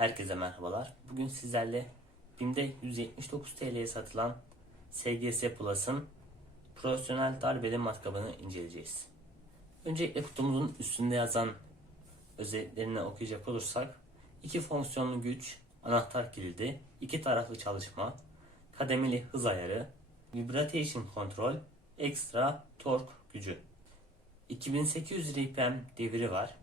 Herkese merhabalar. Bugün sizlerle BİM'de 179 TL'ye satılan SGS Plus'ın profesyonel darbeli matkabını inceleyeceğiz. Öncelikle kutumuzun üstünde yazan özelliklerini okuyacak olursak iki fonksiyonlu güç, anahtar kilidi, iki taraflı çalışma, kademeli hız ayarı, vibration kontrol, ekstra tork gücü. 2800 RPM deviri var.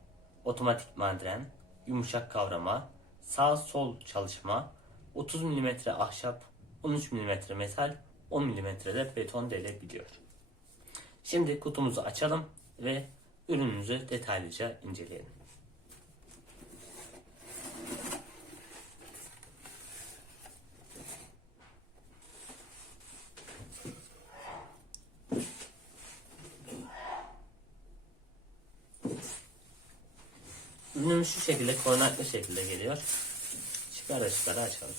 Otomatik mandren, yumuşak kavrama, sağ sol çalışma, 30 mm ahşap, 13 mm metal, 10 mm de beton delebiliyor. Şimdi kutumuzu açalım ve ürünümüzü detaylıca inceleyelim. Şu şekilde korunaklı şekilde geliyor. Çıkara çıkara açalım.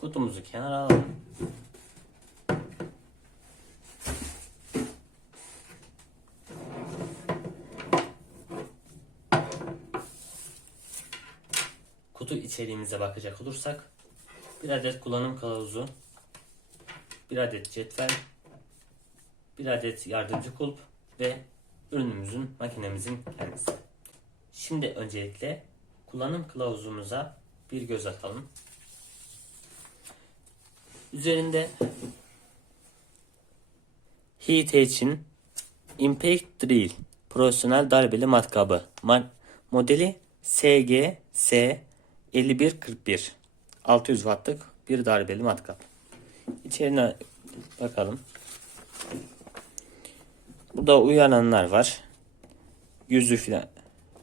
Kutumuzu kenara alalım. Kutu içeriğimize bakacak olursak bir adet kullanım kılavuzu, bir adet cetvel, bir adet yardımcı kulp ve ürünümüzün makinemizin kendisi. Şimdi öncelikle kullanım kılavuzumuza bir göz atalım. Üzerinde Hitachi'nin Impact Drill profesyonel darbeli matkabı Ma- modeli SGS 5141 600 wattlık bir darbeli matkap. İçerine bakalım. Burada uyaranlar var. Yüzü filan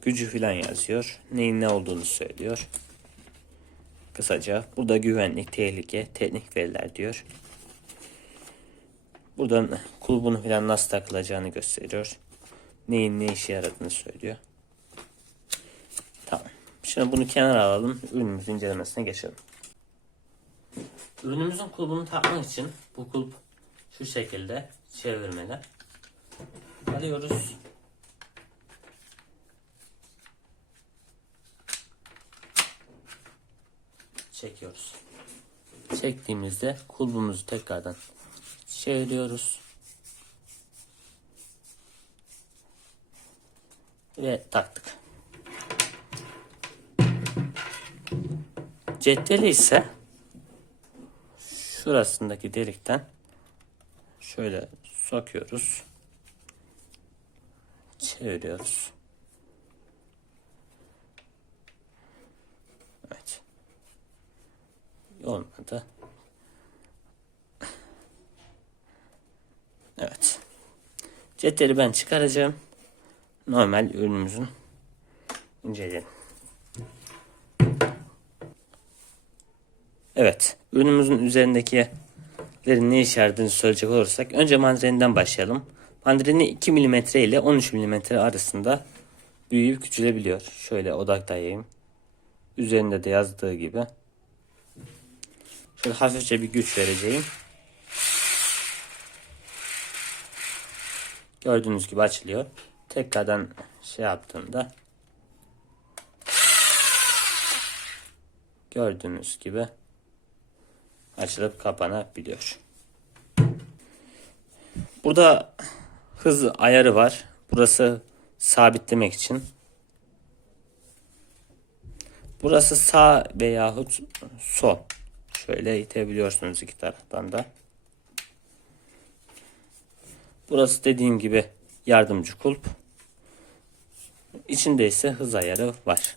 gücü filan yazıyor. Neyin ne olduğunu söylüyor. Kısaca burada güvenlik, tehlike, teknik veriler diyor. Buradan kulbunu falan nasıl takılacağını gösteriyor. Neyin ne işe yaradığını söylüyor. Şimdi bunu kenara alalım. Ürünümüzün incelemesine geçelim. Ürünümüzün kulbunu takmak için bu kulp şu şekilde çevirmeli. Alıyoruz. Çekiyoruz. Çektiğimizde kulbumuzu tekrardan çeviriyoruz. Ve taktık. Cetveli ise şurasındaki delikten şöyle sokuyoruz. Çeviriyoruz. Evet. Olmadı. Evet. Cetveli ben çıkaracağım. Normal ürünümüzün inceleyelim. Evet. Ürünümüzün üzerindekilerin ne yaradığını söyleyecek olursak önce mandreninden başlayalım. Mandreni 2 mm ile 13 mm arasında büyüyüp küçülebiliyor. Şöyle odak dayayayım. Üzerinde de yazdığı gibi. Şöyle hafifçe bir güç vereceğim. Gördüğünüz gibi açılıyor. Tekrardan şey yaptığımda gördüğünüz gibi açılıp kapanabiliyor. Burada hız ayarı var. Burası sabitlemek için. Burası sağ veyahut sol. Şöyle itebiliyorsunuz iki taraftan da. Burası dediğim gibi yardımcı kulp. İçinde ise hız ayarı var.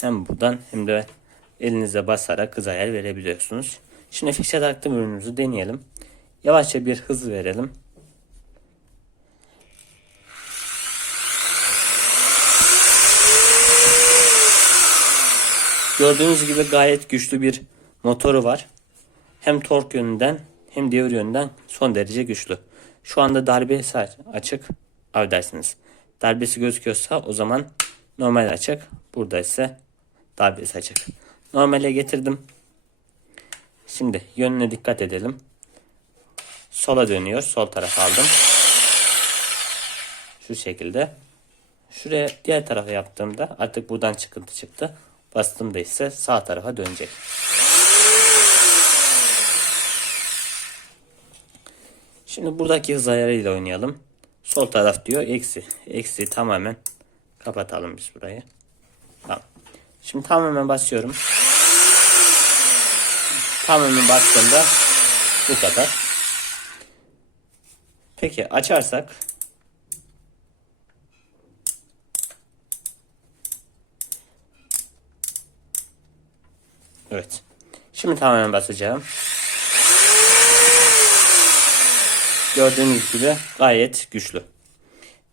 Hem buradan hem de elinize basarak hız ayar verebiliyorsunuz. Şimdi fişe taktım ürünümüzü deneyelim. Yavaşça bir hız verelim. Gördüğünüz gibi gayet güçlü bir motoru var. Hem tork yönünden hem devir yönünden son derece güçlü. Şu anda darbesi açık. Affedersiniz. Darbesi gözüküyorsa o zaman normal açık. Burada ise darbesi açık. Normale getirdim. Şimdi yönüne dikkat edelim. Sola dönüyor. Sol tarafa aldım. Şu şekilde. Şuraya diğer tarafa yaptığımda artık buradan çıkıntı çıktı. Bastığımda ise sağ tarafa dönecek. Şimdi buradaki hız ayarıyla oynayalım. Sol taraf diyor eksi. Eksi tamamen kapatalım biz burayı. Tamam. Şimdi tamamen basıyorum. Tamamen bastığımda bu kadar. Peki açarsak Evet. Şimdi tamamen basacağım. Gördüğünüz gibi gayet güçlü.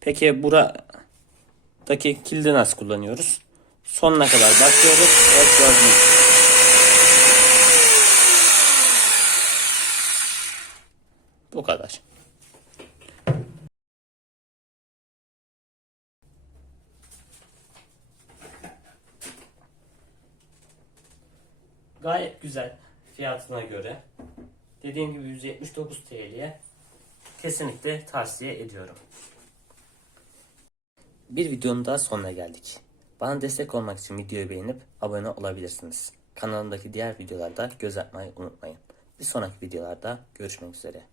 Peki buradaki kilidi nasıl kullanıyoruz? Sonuna kadar basıyoruz. Evet gördüğünüz gibi. Bu kadar. Gayet güzel fiyatına göre. Dediğim gibi 179 TL'ye kesinlikle tavsiye ediyorum. Bir videonun daha sonuna geldik. Bana destek olmak için videoyu beğenip abone olabilirsiniz. Kanalımdaki diğer videolarda göz atmayı unutmayın. Bir sonraki videolarda görüşmek üzere.